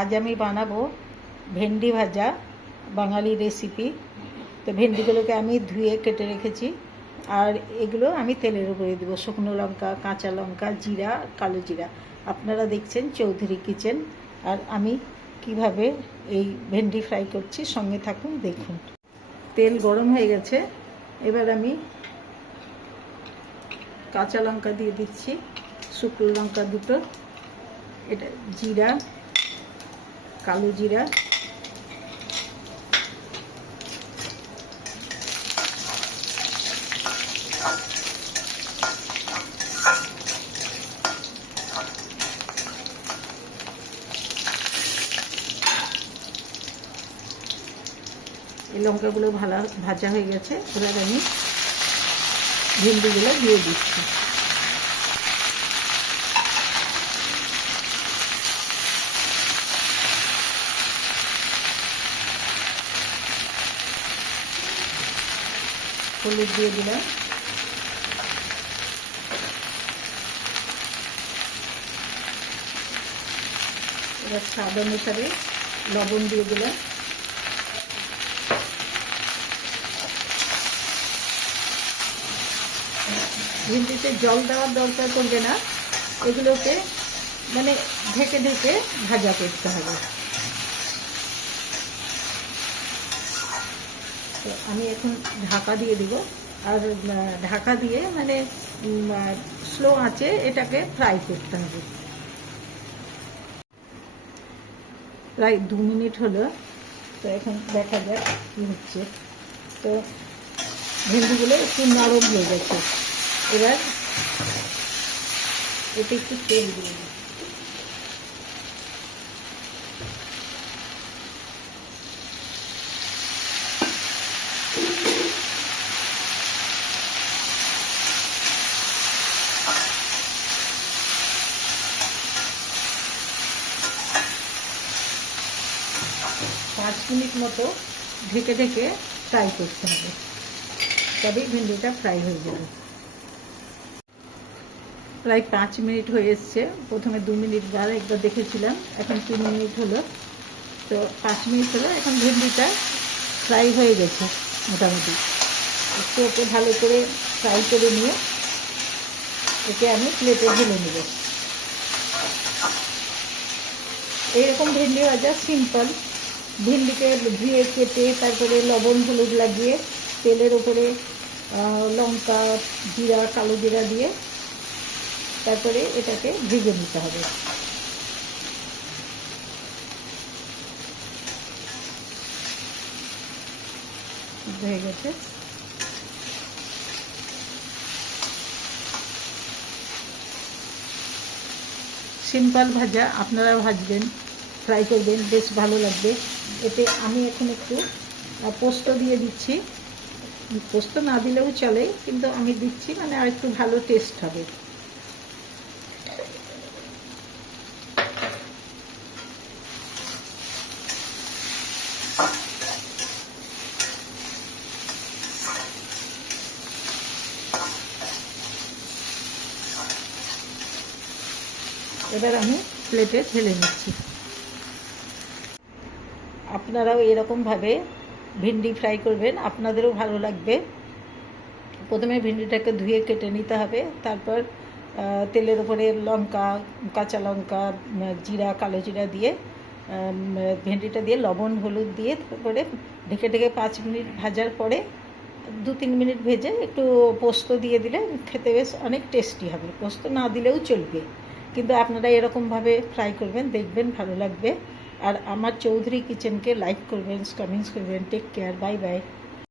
আজ আমি বানাবো ভেন্ডি ভাজা, বাঙালি রেসিপি। তো ভেন্ডিগুলোকে আমি ধুয়ে কেটে রেখেছি, আর এগুলো আমি তেলের উপরে দেবো। শুকনো লঙ্কা, কাঁচা লঙ্কা, জিরা, কালো জিরা। আপনারা দেখছেন চৌধুরী কিচেন। আর আমি কিভাবে এই ভেন্ডি ফ্রাই করছি, সঙ্গে থাকুন, দেখুন। তেল গরম হয়ে গেছে, এবার আমি কাঁচা লঙ্কা দিয়ে দিচ্ছি, শুকনো লঙ্কা দুটো, এটা জিরা, কালো জিরা, এই লঙ্কাগুলো ভাজা হয়ে গেছে। এবার আমি ভেন্ডিগুলো দিয়ে দিচ্ছি। হলুদ দিয়ে দিলাম, এবার স্বাদ অনুসারে লবণ দিয়ে দিলাম। ভেন্ডিতে জল দেওয়ার দরকার পড়বে না, এগুলোকে মানে ঢেকে ঢেকে ভাজা করতে হবে। তো আমি এখন ঢাকা দিয়ে দিব, আর ঢাকা দিয়ে মানে স্লো আঁচে এটাকে ফ্রাই করতে হবে। প্রায় 2 মিনিট হলো, তো এখন দেখা যাক কী হচ্ছে। তো ভেন্ডিগুলো একটু নরম হয়ে গেছে। এবার এতে একটু তেল দিয়ে দিই। পাঁচ মিনিট মতো ঢেকে ঢেকে ফ্রাই করতে হবে, তবেই ভেন্ডিটা ফ্রাই হয়ে যাবে। প্রায় 5 মিনিট হয়ে এসছে। প্রথমে 2 মিনিট বার একবার দেখেছিলাম, এখন 3 মিনিট হলো। তো 5 মিনিট হলো, এখন ভেন্ডিটা ফ্রাই হয়ে গেছে মোটামুটি। একটু ওকে ভালো করে ফ্রাই করে নিয়ে একে আমি প্লেটে ঢেলে নেব। এইরকম ভেন্ডি ভাজা সিম্পল। ভেন্ডিকে ধুয়ে কেটে তারপরে লবণ হলুদ লাগিয়ে তেলের ওপরে লঙ্কা, জিরা, কালো জিরা দিয়ে তারপরে এটাকে ভেজে নিতে হবে। হয়ে গেছে। সিম্পল ভাজা, আপনারা ভাজবেন, ফ্রাই করবেন, বেশ ভালো লাগবে। এতে আমি এখন একটু পোস্ত দিয়ে দিচ্ছি। পোস্ত না দিলেও চলে, কিন্তু আমি দিচ্ছি, মানে আর একটু ভালো টেস্ট হবে। এবার আমি প্লেটে ঢেলে নিচ্ছি। আপনারাও এরকমভাবে ভেন্ডি ফ্রাই করবেন, আপনাদেরও ভালো লাগবে। প্রথমে ভেন্ডিটাকে ধুয়ে কেটে নিতে হবে, তারপর তেলের উপরে লঙ্কা, কাঁচা লঙ্কা, জিরা, কালো জিরা দিয়ে ভেন্ডিটা দিয়ে লবণ হলুদ দিয়ে তারপরে ঢেকে ঢেকে 5 মিনিট ভাজার পরে 2-3 মিনিট ভেজে একটু পোস্ত দিয়ে দিলে খেতে বেশ অনেক টেস্টি হবে। পোস্ত না দিলেও চলবে, কিন্তু আপনারা এরকমভাবে ফ্রাই করবেন, দেখবেন ভালো লাগবে। আর আমার চৌধুরী কিচেনকে লাইক করবেন, কমেন্টস করবেন। Take care, bye by.